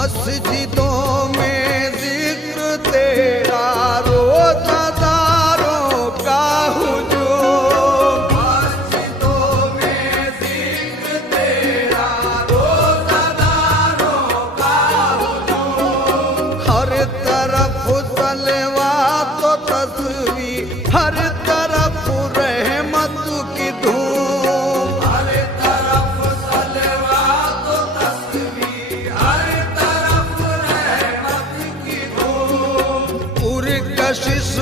मस्जिदों में जिक्र तेरा रोज़ादारों का हुजूम। मस्जिदों में जिक्र तेरा रोज़ादारों का हुजूम। हर तरफ सलवात तो तस्वीर, हर तरफ रहमत की धूम। हर तरफ सलवात तो तस्वीर, हर तरफ रहमत की धूम। पुरकशिश